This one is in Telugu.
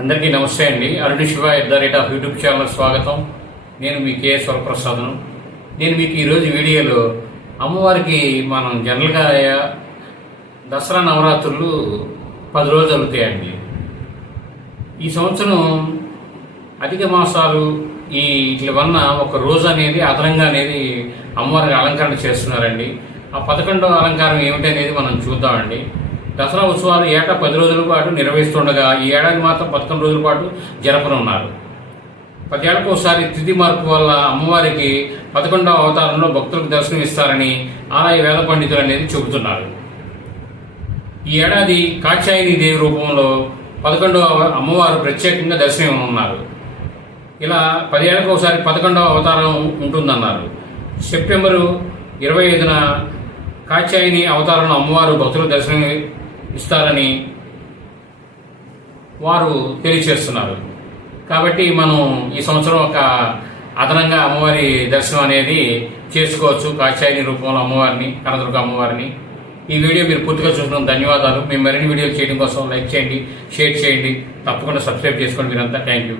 అందరికీ నమస్తే అండి. అరుణ్ శివ @ యూట్యూబ్ ఛానల్ స్వాగతం. నేను మీ కేఎస్ వరప్రసాదను. నేను మీకు ఈరోజు వీడియోలో అమ్మవారికి మనం జనరల్గా దసరా నవరాత్రులు 10 రోజులు జరుగుతాయండి. ఈ సంవత్సరం అధిక మాసాలు వీటి వలన ఒక రోజు అనేది అదనంగా అనేది అమ్మవారికి అలంకరణ చేస్తున్నారండి. ఆ 11వ అలంకారం ఏమిటి అనేది మనం చూద్దామండి. దసరా ఉత్సవాలు ఏటా 10 రోజుల పాటు నిర్వహిస్తుండగా ఈ ఏడాది మాత్రం 11 రోజుల పాటు జరపనున్నారు. 10 ఏళ్లకు ఒకసారి తిథి మార్పు వల్ల అమ్మవారికి 11వ అవతారంలో భక్తులకు దర్శనం ఇస్తారని ఆలయ వేద పండితులు అనేది చెబుతున్నారు. ఈ ఏడాది కాత్యాయని దేవి రూపంలో 11వ అమ్మవారు ప్రత్యేకంగా దర్శనం ఇవ్వనున్నారు. ఇలా 10 ఏళ్లకు ఒకసారి 11వ అవతారం ఉంటుందన్నారు. సెప్టెంబరు 25న కాత్యాయని అవతారంలో అమ్మవారు భక్తులకు దర్శనం ఇస్తారని వారు తెలియచేస్తున్నారు. కాబట్టి మనం ఈ సంవత్సరం ఒక అదనంగా అమ్మవారి దర్శనం అనేది చేసుకోవచ్చు. కాత్యాయని రూపంలో అమ్మవారిని, కనదుర్గ అమ్మవారిని. ఈ వీడియో మీరు పూర్తిగా చూసినందుకు ధన్యవాదాలు. మేము మరిన్ని వీడియోలు చేయడం కోసం లైక్ చేయండి, షేర్ చేయండి, తప్పకుండా సబ్స్క్రైబ్ చేసుకోండి. మీరంతా థ్యాంక్ యూ.